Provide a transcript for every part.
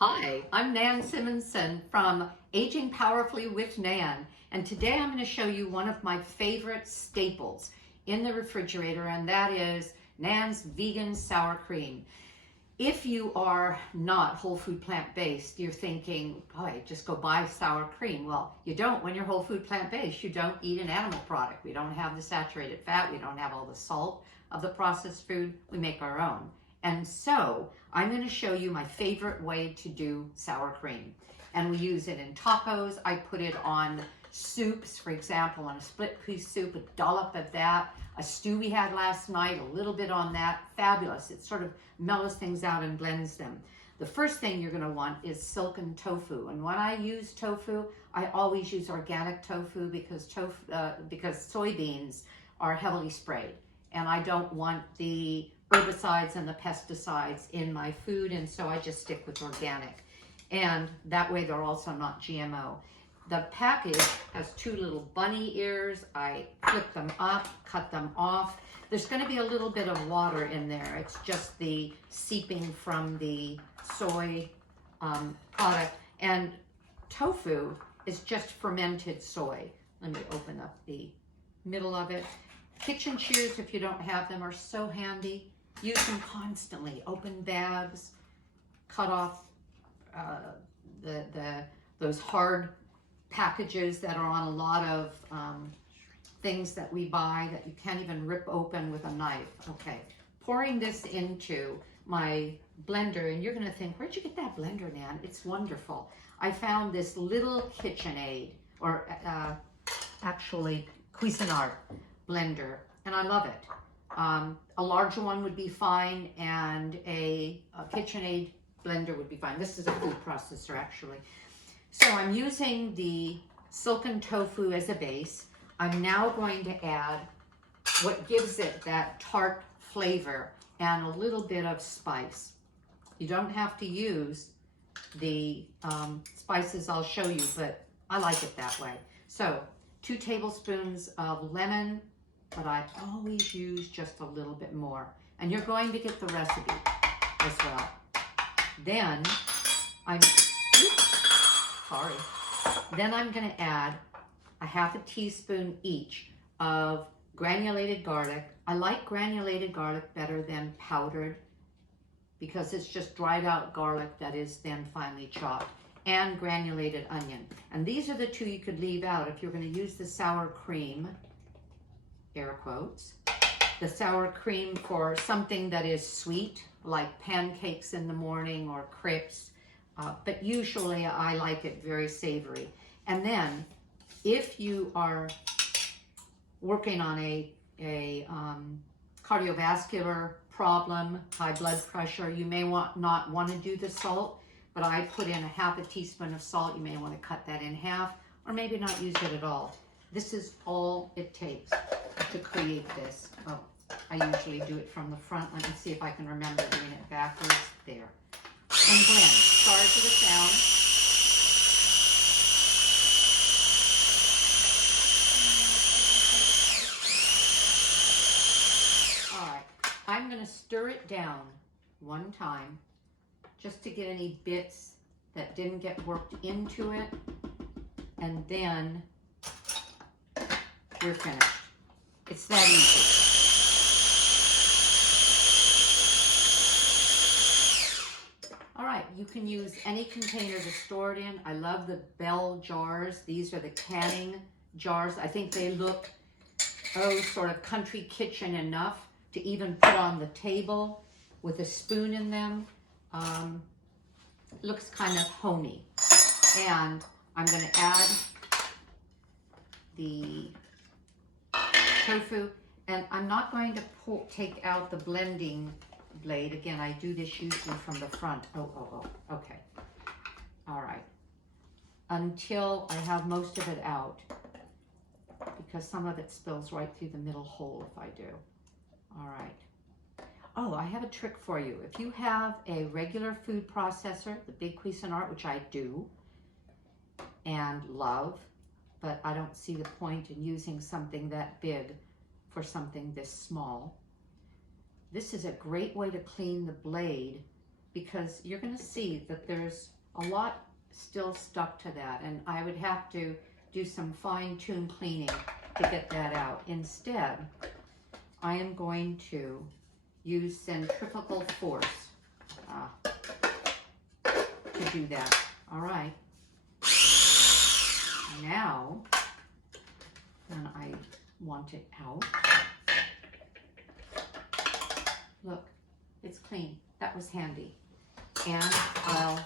Hi, I'm Nan Simonson from Aging Powerfully with Nan, and today I'm going to show you one of my favorite staples in the refrigerator, and that is Nan's Vegan Sour Cream. If you are not whole food plant-based, you're thinking, boy, just go buy sour cream. Well, you don't when you're whole food plant-based. You don't eat an animal product. We don't have the saturated fat. We don't have all the salt of the processed food. We make our own. And so I'm going to show you my favorite way to do sour cream. And we use it in tacos. I put it on soups, for example, on a split pea soup, a dollop of that. A stew we had last night, a little bit on that. Fabulous. It sort of mellows things out and blends them. The first thing you're going to want is silken tofu. And when I use tofu, I always use organic tofu because soybeans are heavily sprayed. And I don't want the herbicides and the pesticides in my food, and so I just stick with organic. And that way they're also not GMO. The package has two little bunny ears. I flip them up, cut them off. There's going to be a little bit of water in there. It's just the seeping from the soy product. And tofu is just fermented soy. Let me open up the middle of it. Kitchen shears, if you don't have them, are so handy. Use them constantly. Open bags, cut off those hard packages that are on a lot of things that we buy that you can't even rip open with a knife. Okay, pouring this into my blender, and you're going to think, where'd you get that blender, Nan? It's wonderful. I found this little KitchenAid, or actually Cuisinart blender, and I love it. A larger one would be fine, and a KitchenAid blender would be fine. This is a food processor, actually. So I'm using the silken tofu as a base. I'm now going to add what gives it that tart flavor and a little bit of spice. You don't have to use the spices I'll show you, but I like it that way. So 2 tablespoons of lemon, but I always use just a little bit more. And you're going to get the recipe as well. Then I'm going to add a half a teaspoon each of granulated garlic. I like granulated garlic better than powdered because it's just dried out garlic that is then finely chopped, and granulated onion. And these are the 2 you could leave out if you're going to use the sour cream, air quotes, the sour cream for something that is sweet, like pancakes in the morning or crepes. But usually I like it very savory. And then if you are working on a cardiovascular problem, high blood pressure, you may not want to do the salt, but I put in a half a teaspoon of salt. You may want to cut that in half, or maybe not use it at all. This is all it takes to create this. Oh, I usually do it from the front. Let me see if I can remember doing it backwards. There. And blend. Sorry for the sound. All right. I'm going to stir it down one time just to get any bits that didn't get worked into it. And then we're finished. It's that easy. All right, you can use any container to store it in. I love the Bell jars. These are the canning jars. I think they look, sort of country kitchen enough to even put on the table with a spoon in them. Looks kind of homey. And I'm going to add the tofu, and I'm not going to take out the blending blade. Again, I do this usually from the front. Okay. All right. Until I have most of it out, because some of it spills right through the middle hole if I do. All right. Oh, I have a trick for you. If you have a regular food processor, the big Cuisinart, which I do and love, but I don't see the point in using something that big for something this small. This is a great way to clean the blade because you're going to see that there's a lot still stuck to that, and I would have to do some fine-tuned cleaning to get that out. Instead, I am going to use centrifugal force to do that. All right. Now, when I want it out, look, it's clean. That was handy. And I'll,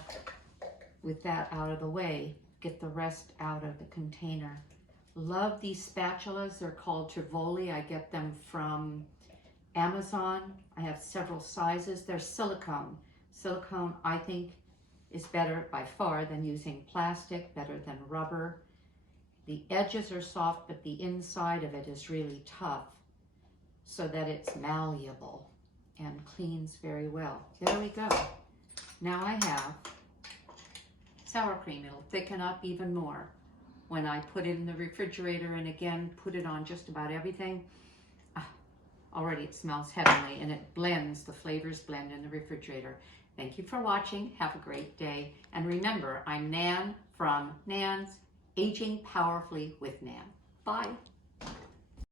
with that out of the way, get the rest out of the container. Love these spatulas. They're called Tivoli. I get them from Amazon. I have several sizes. They're silicone. Silicone, I think, is better by far than using plastic, better than rubber. The edges are soft, but the inside of it is really tough so that it's malleable and cleans very well. There we go. Now I have sour cream. It'll thicken up even more when I put it in the refrigerator, and again, put it on just about everything. Already it smells heavenly, and it blends, the flavors blend in the refrigerator. Thank you for watching. Have a great day. And remember, I'm Nan from Nan's Aging Powerfully with Nan. Bye.